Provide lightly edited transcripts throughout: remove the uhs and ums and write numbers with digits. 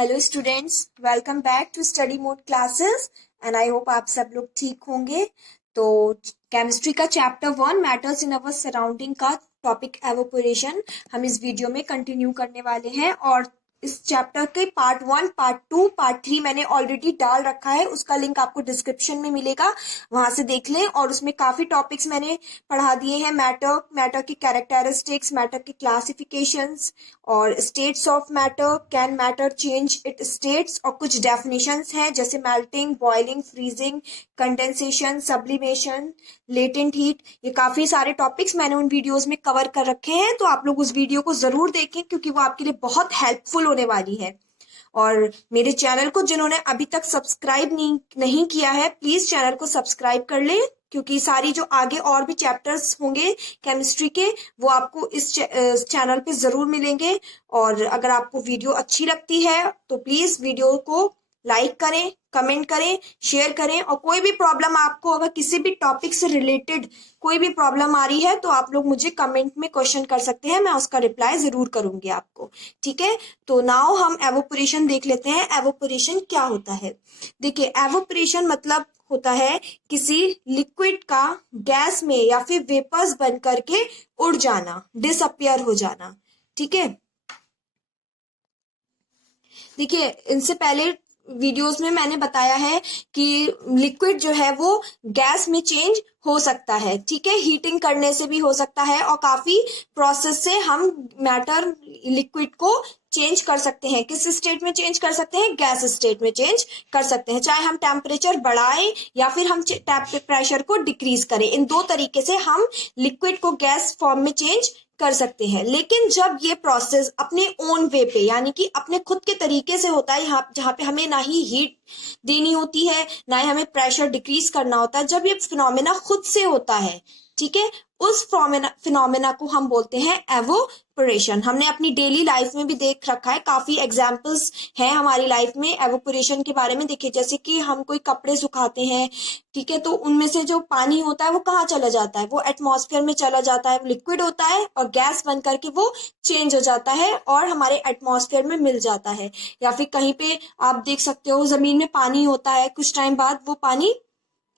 Hello students, welcome back to study mode classes and I hope आप सब लोग ठीक होंगे। तो केमिस्ट्री का chapter 1 matters in our surrounding का टॉपिक एवोपोरेशन हम इस वीडियो में कंटिन्यू करने वाले हैं। और इस चैप्टर के पार्ट 1, पार्ट 2, पार्ट 3 मैंने ऑलरेडी डाल रखा है, उसका लिंक आपको डिस्क्रिप्शन में मिलेगा, वहां से देख लें। और उसमें काफी टॉपिक्स मैंने पढ़ा दिए हैं, मैटर की कैरेक्टरिस्टिक्स, मैटर की क्लासिफिकेशंस और states of matter, can matter change it states, और कुछ डेफिनेशंस हैं जैसे melting, boiling, freezing, condensation, sublimation, latent heat. ये काफी सारे टॉपिक्स मैंने उन वीडियोस में कवर कर रखे हैं, तो आप लोग उस वीडियो को जरूर देखें क्योंकि वो आपके लिए बहुत हेल्पफुल होने वाली है। और मेरे चैनल को जिन्होंने अभी तक सब्सक्राइब नहीं किया है, प्लीज चैनल को सब्सक्राइब कर ले क्योंकि सारी जो आगे और भी चैप्टर्स होंगे केमिस्ट्री के वो आपको इस चैनल पे जरूर मिलेंगे। और अगर आपको वीडियो अच्छी लगती है तो प्लीज वीडियो को लाइक करें, कमेंट करें, शेयर करें। और कोई भी प्रॉब्लम आपको अगर किसी भी टॉपिक से रिलेटेड कोई भी प्रॉब्लम आ रही है तो आप लोग मुझे कमेंट में क्वेश्चन कर सकते हैं, मैं उसका रिप्लाई जरूर करूंगी आपको। ठीक है, तो नाउ हम एवोपोरेशन देख लेते हैं। एवोपोरेशन क्या होता है? देखिए, एवोपोरेशन मतलब होता है किसी लिक्विड का गैस में या फिर वेपर्स बन करके उड़ जाना, डिसअपियर हो जाना। ठीक है, देखिए इनसे पहले वीडियोस में मैंने बताया है कि लिक्विड जो है वो गैस में चेंज हो सकता है। ठीक है, हीटिंग करने से भी हो सकता है और काफी प्रोसेस से हम मैटर लिक्विड को चेंज कर सकते हैं। किस स्टेट में चेंज कर सकते हैं? गैस स्टेट में चेंज कर सकते हैं, चाहे हम टेम्परेचर बढ़ाएं या फिर हम प्रेशर को डिक्रीज करें। इन दो तरीके से हम लिक्विड को गैस फॉर्म में चेंज कर सकते हैं। लेकिन जब ये प्रोसेस अपने ओन वे पे यानी कि अपने खुद के तरीके से होता है, यहाँ जहाँ पे हमें ना ही हीट देनी होती है ना ही हमें प्रेशर डिक्रीज करना होता है, जब ये फिनोमेना खुद से होता है, ठीक है, उस फिनोमेना को हम बोलते हैं एवोपोरेशन। हमने अपनी डेली लाइफ में भी देख रखा है, काफी एग्जांपल्स हैं हमारी लाइफ में एवोपोरेशन के बारे में। देखिए, जैसे कि हम कोई कपड़े सुखाते हैं, ठीक है, तो उनमें से जो पानी होता है वो कहाँ चला जाता है? वो एटमॉस्फेयर में चला जाता है, लिक्विड होता है और गैस बन करके वो चेंज हो जाता है और हमारे एटमॉस्फेयर में मिल जाता है। या फिर कहीं पे आप देख सकते हो जमीन में पानी होता है, कुछ टाइम बाद वो पानी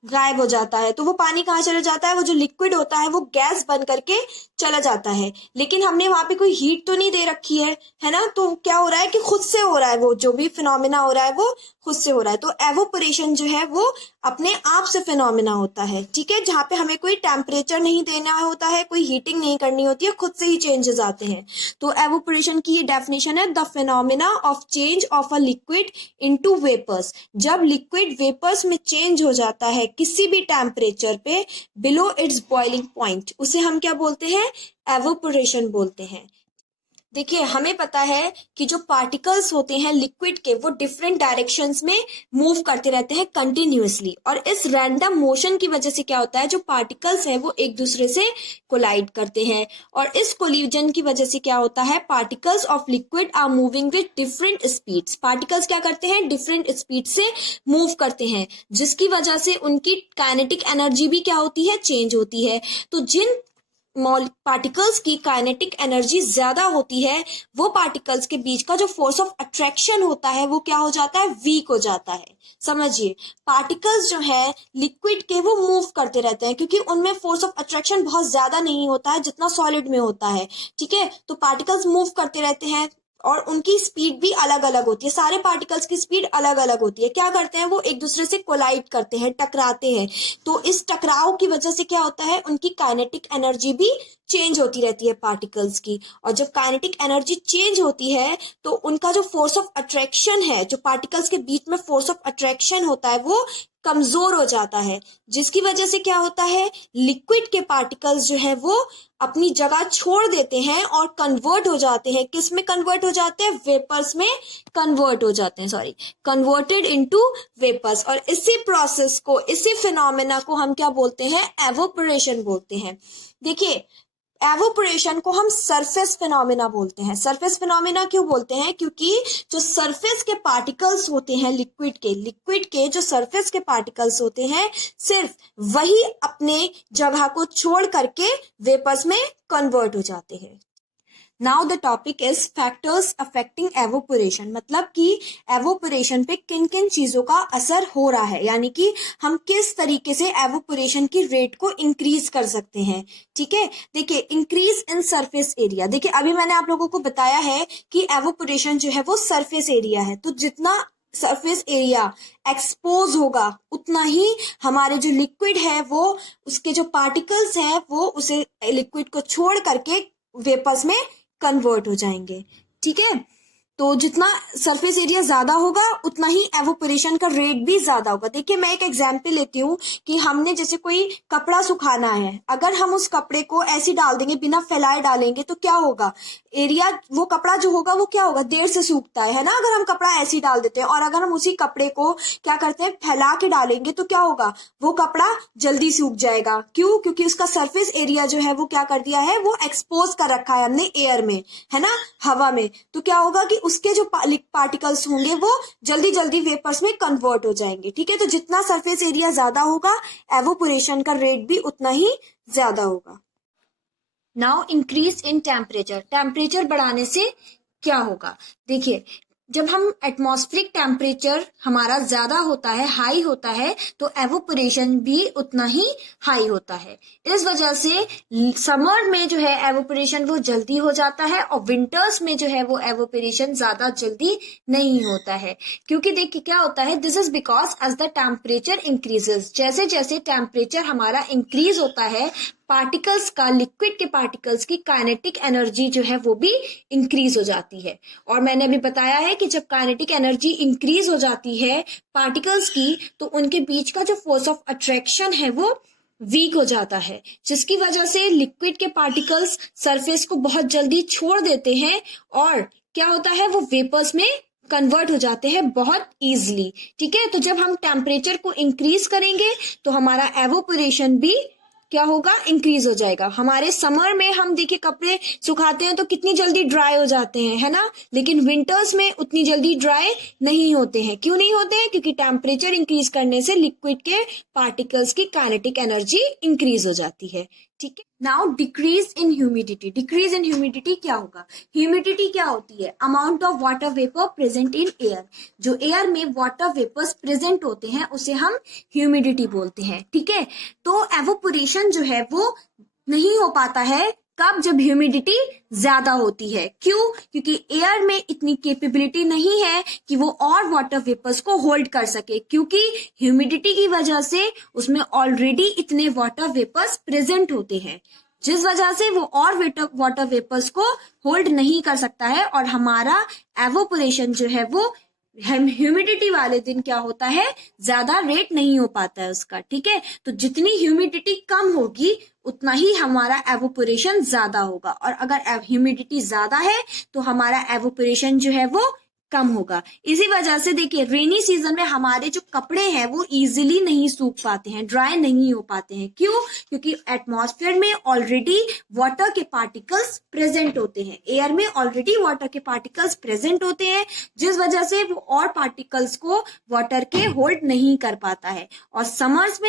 गायब हो जाता है, तो वो पानी कहाँ चला जाता है? वो जो लिक्विड होता है वो गैस बन करके चला जाता है। लेकिन हमने वहां पे कोई हीट तो नहीं दे रखी है ना? तो क्या हो रहा है कि खुद से हो रहा है, वो जो भी फिनोमेना हो रहा है वो खुद से हो रहा है। तो एवोपोरेशन जो है वो अपने आप से फिनोमेना होता है, ठीक है, जहाँ पे हमें कोई टेम्परेचर नहीं देना होता है, कोई हीटिंग नहीं करनी होती है, खुद से ही चेंजेस आते हैं। तो एवोपोरेशन की ये डेफिनेशन है, the phenomena of change of a liquid into vapours. जब लिक्विड वेपर्स में चेंज हो जाता है किसी भी टेम्परेचर पे बिलो इट्स बॉइलिंग पॉइंट, उसे हम क्या बोलते हैं? एवोपोरेशन बोलते हैं। देखिए, हमें पता है कि जो पार्टिकल्स होते हैं लिक्विड के वो डिफरेंट डायरेक्शंस में मूव करते रहते हैं कंटिन्यूअसली, और इस रैंडम मोशन की वजह से क्या होता है, जो पार्टिकल्स है वो एक दूसरे से कोलाइड करते हैं। और इस कोलिजन की वजह से क्या होता है, particles of liquid are moving with different speeds. Particles क्या करते हैं? डिफरेंट स्पीड से मूव करते हैं, जिसकी वजह से उनकी काइनेटिक एनर्जी भी क्या होती है? चेंज होती है। तो जिन पार्टिकल्स की काइनेटिक एनर्जी ज्यादा होती है, वो पार्टिकल्स के बीच का जो फोर्स ऑफ अट्रैक्शन होता है वो क्या हो जाता है? वीक हो जाता है। समझिए, पार्टिकल्स जो है लिक्विड के वो मूव करते रहते हैं क्योंकि उनमें फोर्स ऑफ अट्रैक्शन बहुत ज्यादा नहीं होता है जितना सॉलिड में होता है। ठीक है, तो पार्टिकल्स मूव करते रहते हैं और उनकी स्पीड भी अलग अलग होती है। सारे पार्टिकल्स की स्पीड अलग अलग होती है। क्या करते हैं? वो एक दूसरे से कोलाइड करते हैं, टकराते हैं। तो इस टकराव की वजह से क्या होता है, उनकी काइनेटिक एनर्जी भी चेंज होती रहती है पार्टिकल्स की। और जब काइनेटिक एनर्जी चेंज होती है तो उनका जो फोर्स ऑफ अट्रैक्शन है, जो पार्टिकल्स के बीच में फोर्स ऑफ अट्रैक्शन होता है, वो कमजोर हो जाता है, जिसकी वजह से क्या होता है, लिक्विड के पार्टिकल्स जो है वो अपनी जगह छोड़ देते हैं और कन्वर्ट हो जाते हैं। किस में कन्वर्ट हो जाते हैं? वेपर्स में कन्वर्ट हो जाते हैं, सॉरी, कन्वर्टेड इनटू वेपर्स। और इसी प्रोसेस को, इसी फिनोमेना को हम क्या बोलते हैं? एवोपोरेशन बोलते हैं। देखिए, एवोपोरेशन को हम सरफेस फिनोमेना बोलते हैं। सरफेस फिनोमेना क्यों बोलते हैं? क्योंकि जो सरफेस के पार्टिकल्स होते हैं लिक्विड के जो सरफेस के पार्टिकल्स होते हैं, सिर्फ वही अपने जगह को छोड़ करके वेपर्स में कन्वर्ट हो जाते हैं। Now the topic is factors affecting evaporation, मतलब कि एवोपोरेशन पे किन किन चीजों का असर हो रहा है, यानी कि हम किस तरीके से एवोपोरेशन की रेट को इंक्रीज कर सकते हैं। ठीक है, देखिए इंक्रीज इन सरफेस एरिया। देखिए अभी मैंने आप लोगों को बताया है कि एवोपोरेशन जो है वो सरफेस एरिया है, तो जितना सरफेस एरिया एक्सपोज होगा उतना ही हमारे जो लिक्विड है वो उसके जो पार्टिकल्स हैं वो उसे लिक्विड को छोड़ करके वेपर्स में कन्वर्ट हो जाएंगे। ठीक है, तो जितना सरफेस एरिया ज्यादा होगा उतना ही एवोपोरेशन का रेट भी ज्यादा होगा। देखिए मैं एक एग्जांपल लेती हूँ कि हमने जैसे कोई कपड़ा सुखाना है, अगर हम उस कपड़े को ऐसे ही डाल देंगे, बिना फैलाए डालेंगे, तो क्या होगा, एरिया, वो कपड़ा जो होगा वो क्या होगा, देर से सूखता है ना, अगर हम कपड़ा ऐसे ही डाल देते हैं। और अगर हम उसी कपड़े को क्या करते हैं, फैला के डालेंगे, तो क्या होगा, वो कपड़ा जल्दी सूख जाएगा। क्यों? क्योंकि उसका सरफेस एरिया जो है वो क्या कर दिया है, वो एक्सपोज कर रखा है हमने एयर में, है ना, हवा में। तो क्या होगा कि उसके जो पार्टिकल्स होंगे वो जल्दी जल्दी वेपर्स में कन्वर्ट हो जाएंगे। ठीक है, तो जितना सरफेस एरिया ज्यादा होगा एवोपोरेशन का रेट भी उतना ही ज्यादा होगा। Now increase in temperature, temperature बढ़ाने से क्या होगा, देखिए जब हम एटमॉस्फेरिक टेम्परेचर हमारा ज्यादा होता है, हाई होता है, तो एवोपोरेशन भी उतना ही हाई होता है। इस वजह से समर में जो है एवोपोरेशन वो जल्दी हो जाता है और विंटर्स में जो है वो एवोपोरेशन ज्यादा जल्दी नहीं होता है। क्योंकि देखिए क्या होता है, this is because as the temperature increases, जैसे जैसे टेम्परेचर हमारा इंक्रीज होता है पार्टिकल्स का, लिक्विड के पार्टिकल्स की काइनेटिक एनर्जी जो है वो भी इंक्रीज हो जाती है। और मैंने अभी बताया है कि जब काइनेटिक एनर्जी इंक्रीज हो जाती है पार्टिकल्स की, तो उनके बीच का जो फोर्स ऑफ अट्रैक्शन है वो वीक हो जाता है, जिसकी वजह से लिक्विड के पार्टिकल्स सरफेस को बहुत जल्दी छोड़ देते हैं और क्या होता है, वो वेपर्स में कन्वर्ट हो जाते हैं बहुत इजीली। ठीक है, तो जब हम टेम्परेचर को इंक्रीज करेंगे तो हमारा एवोपोरेशन भी क्या होगा, इंक्रीज हो जाएगा। हमारे समर में हम देखिए कपड़े सुखाते हैं तो कितनी जल्दी ड्राई हो जाते हैं, है ना, लेकिन विंटर्स में उतनी जल्दी ड्राई नहीं होते हैं। क्यों नहीं होते हैं? क्योंकि टेम्परेचर इंक्रीज करने से लिक्विड के पार्टिकल्स की काइनेटिक एनर्जी इंक्रीज हो जाती है। ठीक है, now decrease in humidity, decrease in humidity क्या होगा, ह्यूमिडिटी क्या होती है, amount of water vapour present in air, जो एयर में वाटर वेपर्स प्रेजेंट होते हैं उसे हम ह्यूमिडिटी बोलते हैं। ठीक है, तो एवोपोरेशन जो है वो नहीं हो पाता है, कब, जब ह्यूमिडिटी ज्यादा होती है। क्यों? क्योंकि एयर में इतनी कैपेबिलिटी नहीं है कि वो और वाटर वेपर्स को होल्ड कर सके, क्योंकि ह्यूमिडिटी की वजह से उसमें ऑलरेडी इतने वाटर वेपर्स प्रेजेंट होते हैं, जिस वजह से वो और वाटर वेपर्स को होल्ड नहीं कर सकता है और हमारा एवोपोरेशन जो है वो ह्यूमिडिटी वाले दिन क्या होता है, ज्यादा रेट नहीं हो पाता है उसका। ठीक है, तो जितनी ह्यूमिडिटी कम होगी उतना ही हमारा एवोपोरेशन ज्यादा होगा, और अगर ह्यूमिडिटी ज्यादा है तो हमारा एवोपोरेशन जो है वो कम होगा। इसी वजह से देखिए रेनी सीजन में हमारे जो कपड़े हैं वो इजीली नहीं सूख पाते हैं, ड्राई नहीं हो पाते हैं। क्यों? क्योंकि एटमॉस्फेयर में ऑलरेडी वाटर के पार्टिकल्स प्रेजेंट होते हैं, एयर में ऑलरेडी वाटर के पार्टिकल्स प्रेजेंट होते हैं, जिस वजह से वो और पार्टिकल्स को वाटर के होल्ड नहीं कर पाता है। और समर्स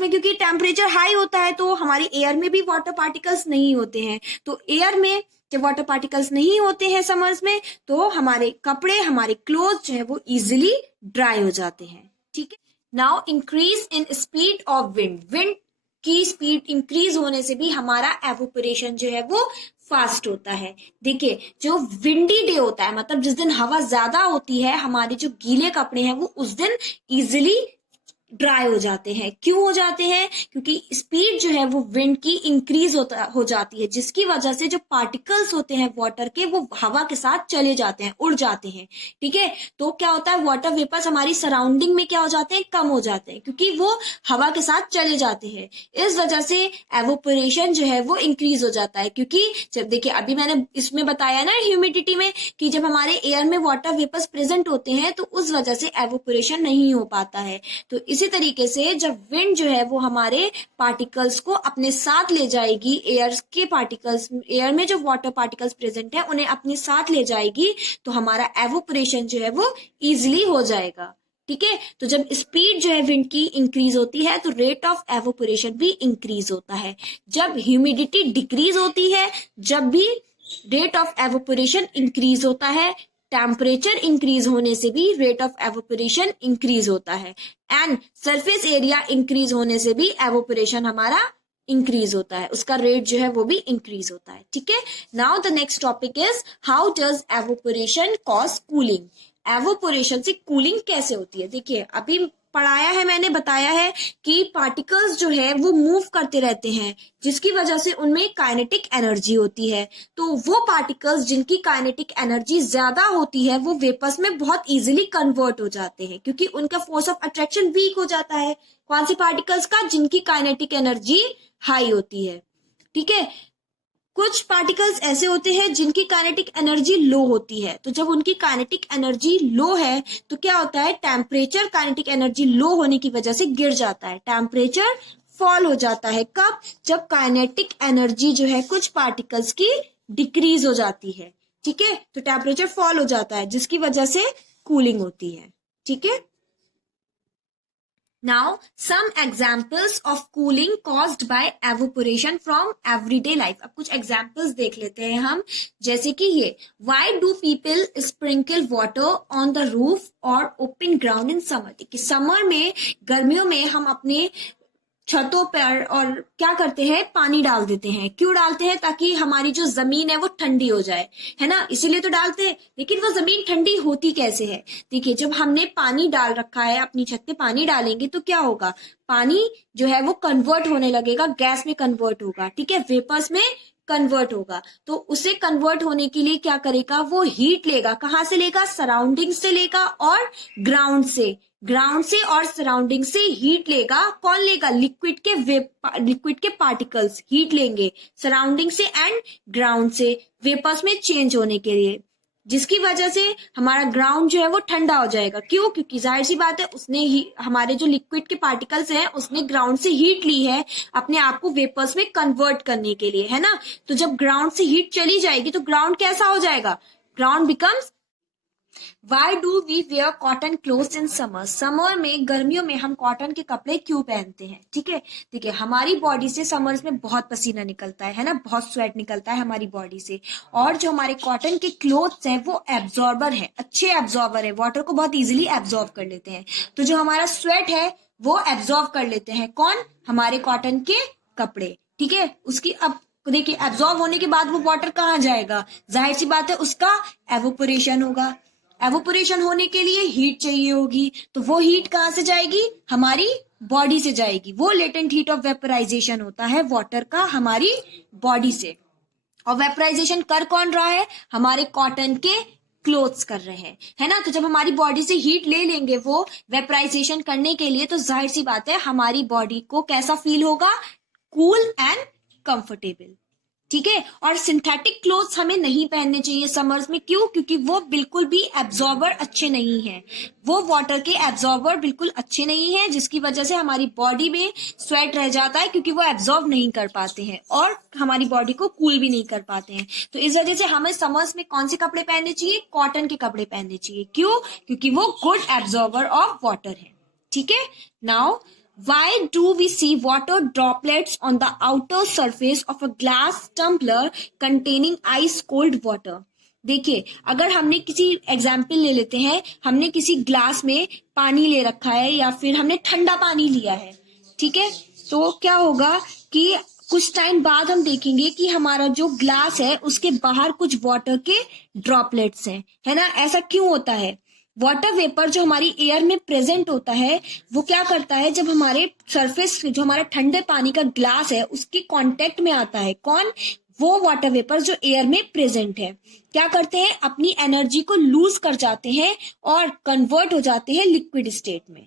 में क्योंकि टेम्परेचर हाई होता है तो हमारी एयर में भी वाटर पार्टिकल्स नहीं होते हैं, तो एयर में जब वाटर पार्टिकल्स नहीं होते हैं समर्स में, तो हमारे कपड़े, हमारे क्लोथ जो है वो इजीली ड्राई हो जाते हैं। ठीक है, now increase in speed of wind, wind की स्पीड इंक्रीज होने से भी हमारा एवोपोरेशन जो है वो फास्ट होता है। देखिए जो विंडी डे होता है, मतलब जिस दिन हवा ज्यादा होती है, हमारे जो गीले कपड़े हैं वो उस दिन इजिली ड्राई हो जाते हैं। क्यों हो जाते हैं? क्योंकि स्पीड जो है वो विंड की इंक्रीज हो जाती है, जिसकी वजह से जो पार्टिकल्स होते हैं वाटर के वो हवा के साथ चले जाते हैं, उड़ जाते हैं। ठीक है, तो क्या होता है, वाटर वेपर्स हमारी सराउंडिंग में क्या हो जाते हैं, कम हो जाते हैं, क्योंकि वो हवा के साथ चले जाते हैं। इस वजह से एवोपोरेशन जो है वो इंक्रीज हो जाता है। क्योंकि जब देखिए अभी मैंने इसमें बताया ना ह्यूमिडिटी में कि जब हमारे एयर में वाटर वेपर्स प्रेजेंट होते हैं तो उस वजह से एवोपोरेशन नहीं हो पाता है। तो इसी तरीके से जब विंड जो है वो हमारे पार्टिकल्स को अपने साथ ले जाएगी, एयर के पार्टिकल्स, एयर में जो वाटर पार्टिकल्स प्रेजेंट है उन्हें अपने साथ ले जाएगी, तो हमारा एवोपोरेशन जो है वो इजिली हो जाएगा। ठीक है, तो जब स्पीड जो है विंड की इंक्रीज होती है तो रेट ऑफ एवोपोरेशन भी इंक्रीज होता है। जब ह्यूमिडिटी डिक्रीज होती है, जब भी रेट ऑफ एवोपोरेशन इंक्रीज होता है, टेम्परेचर इंक्रीज होने से भी रेट ऑफ एवोपोरेशन इंक्रीज होता है, एंड सरफेस एरिया इंक्रीज होने से भी एवोपोरेशन हमारा इंक्रीज होता है, उसका रेट जो है वो भी इंक्रीज होता है। ठीक है, now the next topic is how does evaporation cause cooling. Evaporation से कूलिंग कैसे होती है? देखिए, अभी पढ़ाया है मैंने, बताया है कि पार्टिकल्स जो है वो मूव करते रहते हैं, जिसकी वजह से उनमें काइनेटिक एनर्जी होती है। तो वो पार्टिकल्स जिनकी काइनेटिक एनर्जी ज्यादा होती है वो वेपर्स में बहुत इजीली कन्वर्ट हो जाते हैं, क्योंकि उनका फोर्स ऑफ अट्रैक्शन वीक हो जाता है। कौन से पार्टिकल्स का? जिनकी काइनेटिक एनर्जी हाई होती है। ठीक है, कुछ पार्टिकल्स ऐसे होते हैं जिनकी काइनेटिक एनर्जी लो होती है। तो जब उनकी काइनेटिक एनर्जी लो है तो क्या होता है, टेम्परेचर काइनेटिक एनर्जी लो होने की वजह से गिर जाता है, टेम्परेचर फॉल हो जाता है। कब? जब काइनेटिक एनर्जी जो है कुछ पार्टिकल्स की डिक्रीज हो जाती है। ठीक है, तो टेम्परेचर फॉल हो जाता है, जिसकी वजह से कूलिंग होती है। ठीक है, Now, some examples of cooling caused by evaporation from everyday life. अब कुछ examples देख लेते हैं हम, जैसे कि ये Why do people sprinkle water on the roof or open ground in summer? देखिए, समर में, गर्मियों में हम अपने छतों पर और क्या करते हैं, पानी डाल देते हैं। क्यों डालते हैं? ताकि हमारी जो जमीन है वो ठंडी हो जाए, है ना, इसीलिए तो डालते हैं। लेकिन वो जमीन ठंडी होती कैसे है? देखिए, जब हमने पानी डाल रखा है, अपनी छत पे पानी डालेंगे तो क्या होगा, पानी जो है वो कन्वर्ट होने लगेगा, गैस में कन्वर्ट होगा। ठीक है, वेपर्स में कन्वर्ट होगा। तो उसे कन्वर्ट होने के लिए क्या करेगा, वो हीट लेगा। कहाँ से लेगा? सराउंडिंग से लेगा और ग्राउंड से, ग्राउंड से और सराउंडिंग से हीट लेगा। कौन लेगा? लिक्विड के पार्टिकल्स हीट लेंगे सराउंडिंग से एंड ग्राउंड से, वेपर्स में चेंज होने के लिए, जिसकी वजह से हमारा ग्राउंड जो है वो ठंडा हो जाएगा। क्यों? क्योंकि जाहिर सी बात है, उसने ही हमारे जो लिक्विड के पार्टिकल्स हैं उसने ग्राउंड से हीट ली है अपने आप को वेपर्स में कन्वर्ट करने के लिए, है ना। तो जब ग्राउंड से हीट चली जाएगी तो ग्राउंड कैसा हो जाएगा? Ground becomes Why do we wear cotton clothes in summer? Summer में, गर्मियों में हम कॉटन के कपड़े क्यों पहनते हैं? ठीक है, देखिए, हमारी बॉडी से समर्स में बहुत पसीना निकलता है ना, बहुत स्वेट निकलता है हमारी बॉडी से, और जो हमारे कॉटन के क्लोथ्स हैं वो एब्जॉर्बर है, अच्छे एब्जॉर्बर है, वाटर को बहुत इजीली एब्जॉर्ब कर लेते हैं। तो जो हमारा स्वेट है वो एब्जॉर्ब कर लेते हैं कौन? हमारे कॉटन के कपड़े। ठीक है, उसकी अब देखिए, एब्जॉर्ब होने के बाद वो वाटर कहाँ जाएगा? जाहिर सी बात है, उसका एवोपोरेशन होगा। एवोपोरेशन होने के लिए हीट चाहिए होगी, तो वो हीट कहाँ से जाएगी? हमारी बॉडी से जाएगी। वो लेटेंट हीट ऑफ वेपराइजेशन होता है वाटर का हमारी बॉडी से। और वेपराइजेशन कर कौन रहा है? हमारे कॉटन के क्लोथ्स कर रहे हैं, है ना। तो जब हमारी बॉडी से हीट ले लेंगे वो वेपराइजेशन करने के लिए, तो जाहिर सी बात है हमारी बॉडी को कैसा फील होगा? Cool and comfortable. ठीक है, और सिंथेटिक क्लोथ्स हमें नहीं पहनने चाहिए समर्स में। क्यों? क्योंकि वो बिल्कुल भी एब्जॉर्बर अच्छे नहीं है, वो वाटर के एब्जॉर्बर बिल्कुल अच्छे नहीं है, जिसकी वजह से हमारी बॉडी में स्वेट रह जाता है, क्योंकि वो एब्जॉर्ब नहीं कर पाते हैं और हमारी बॉडी को कूल भी नहीं कर पाते हैं। तो इस वजह से हमें समर्स में कौन से कपड़े पहनने चाहिए? कॉटन के कपड़े पहनने चाहिए। क्यों? क्योंकि वो गुड एब्जॉर्बर ऑफ वाटर है। ठीक है, now why do we see water droplets on the outer surface of a glass tumbler containing ice cold water? देखिए, अगर हमने किसी एग्जाम्पल ले लेते हैं, हमने किसी ग्लास में पानी ले रखा है या फिर हमने ठंडा पानी लिया है, ठीक है, तो क्या होगा कि कुछ टाइम बाद हम देखेंगे कि हमारा जो ग्लास है उसके बाहर कुछ वाटर के ड्रॉपलेट्स हैं, है ना। ऐसा क्यों होता है? वाटर वेपर जो हमारी एयर में प्रेजेंट होता है वो क्या करता है, जब हमारे सरफेस, जो हमारा ठंडे पानी का ग्लास है उसके कांटेक्ट में आता है कौन? वो वाटर वेपर जो एयर में प्रेजेंट है, क्या करते हैं? अपनी एनर्जी को लूज कर जाते हैं और कन्वर्ट हो जाते हैं लिक्विड स्टेट में।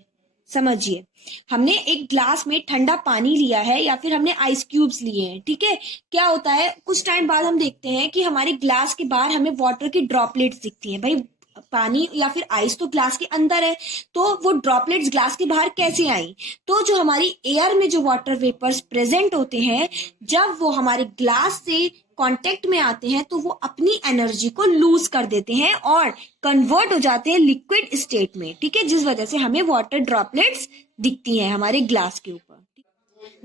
समझिए, हमने एक ग्लास में ठंडा पानी लिया है या फिर हमने आइस क्यूब्स लिए हैं, ठीक है, क्या होता है कुछ टाइम बाद हम देखते हैं कि हमारे ग्लास के बाहर हमें वाटर की ड्रॉपलेट्स दिखती हैं। भाई, पानी या फिर आइस तो ग्लास के अंदर है, तो वो ड्रॉपलेट्स ग्लास के बाहर कैसे आई? तो जो हमारी एयर में जो वाटर वेपर्स प्रेजेंट होते हैं, जब वो हमारे ग्लास से कांटेक्ट में आते हैं तो वो अपनी एनर्जी को लूज कर देते हैं और कन्वर्ट हो जाते हैं लिक्विड स्टेट में, ठीक है, जिस वजह से हमें वाटर ड्रॉपलेट्स दिखती हैं हमारे ग्लास के ऊपर।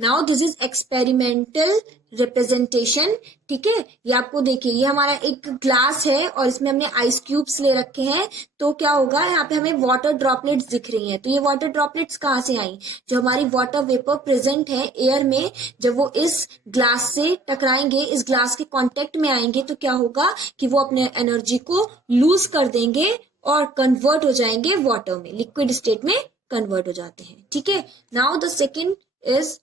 Now this is experimental representation, ठीक है। ये आपको देखिए, ये हमारा एक ग्लास है और इसमें हमने आइस क्यूब्स ले रखे हैं। तो क्या होगा, यहाँ पे हमें वाटर ड्रॉपलेट्स दिख रही हैं। तो ये वाटर ड्रॉपलेट्स कहाँ से आई, जो हमारी वाटर वेपर प्रेजेंट है एयर में, जब वो इस ग्लास से टकराएंगे, इस ग्लास के कांटेक्ट में आएंगे, तो क्या होगा कि वो अपने एनर्जी को लूज कर देंगे और कन्वर्ट हो जाएंगे वाटर में, लिक्विड स्टेट में कन्वर्ट हो जाते हैं, ठीक है। Now the second is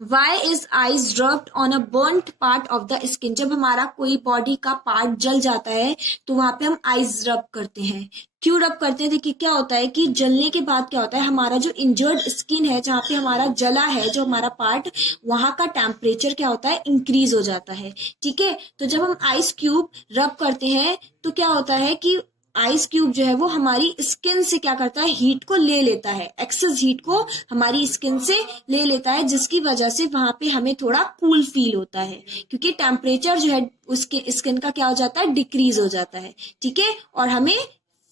Why is ice rubbed on a burnt part of the skin? जब हमारा कोई बॉडी का पार्ट जल जाता है तो वहां पे हम आइस रब करते हैं। क्यों रब करते हैं? देखिए क्या होता है कि जलने के बाद क्या होता है, हमारा जो इंजर्ड स्किन है, जहाँ पे हमारा जला है जो हमारा पार्ट, वहां का टेम्परेचर क्या होता है, इंक्रीज हो जाता है, ठीक है। तो जब हम आइस क्यूब रब करते हैं तो क्या होता है कि आइस क्यूब जो है वो हमारी स्किन से क्या करता है, हीट को ले लेता है, एक्सेस हीट को हमारी स्किन से ले लेता है, जिसकी वजह से वहां पे हमें थोड़ा कूल फील होता है, क्योंकि टेम्परेचर जो है उसके स्किन का क्या हो जाता है, डिक्रीज हो जाता है, ठीक है। और हमें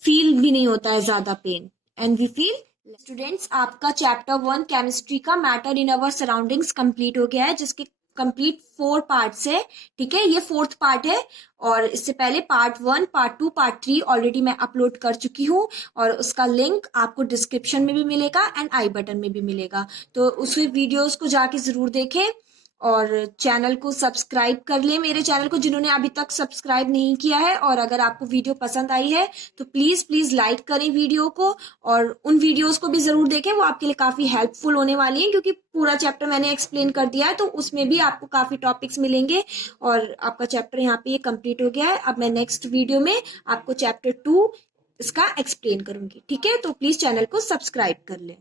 फील भी नहीं होता है ज्यादा pain, and we feel. Students, आपका चैप्टर 1 केमिस्ट्री का matter in our surroundings complete हो गया है, जिसके कंप्लीट 4 पार्ट्स है, ठीक है। ये 4th पार्ट है और इससे पहले पार्ट 1, पार्ट 2, पार्ट 3 ऑलरेडी मैं अपलोड कर चुकी हूँ और उसका लिंक आपको डिस्क्रिप्शन में भी मिलेगा एंड आई बटन में भी मिलेगा। तो उस वीडियोस को जाके जरूर देखें और चैनल को सब्सक्राइब कर लें, मेरे चैनल को जिन्होंने अभी तक सब्सक्राइब नहीं किया है। और अगर आपको वीडियो पसंद आई है तो प्लीज प्लीज लाइक करें वीडियो को, और उन वीडियोस को भी जरूर देखें, वो आपके लिए काफी हेल्पफुल होने वाली हैं, क्योंकि पूरा चैप्टर मैंने एक्सप्लेन कर दिया है, तो उसमें भी आपको काफी टॉपिक्स मिलेंगे। और आपका चैप्टर यहाँ पे ये कंप्लीट हो गया है। अब मैं नेक्स्ट वीडियो में आपको चैप्टर 2 इसका एक्सप्लेन करूंगी, ठीक है। तो प्लीज चैनल को सब्सक्राइब कर लें।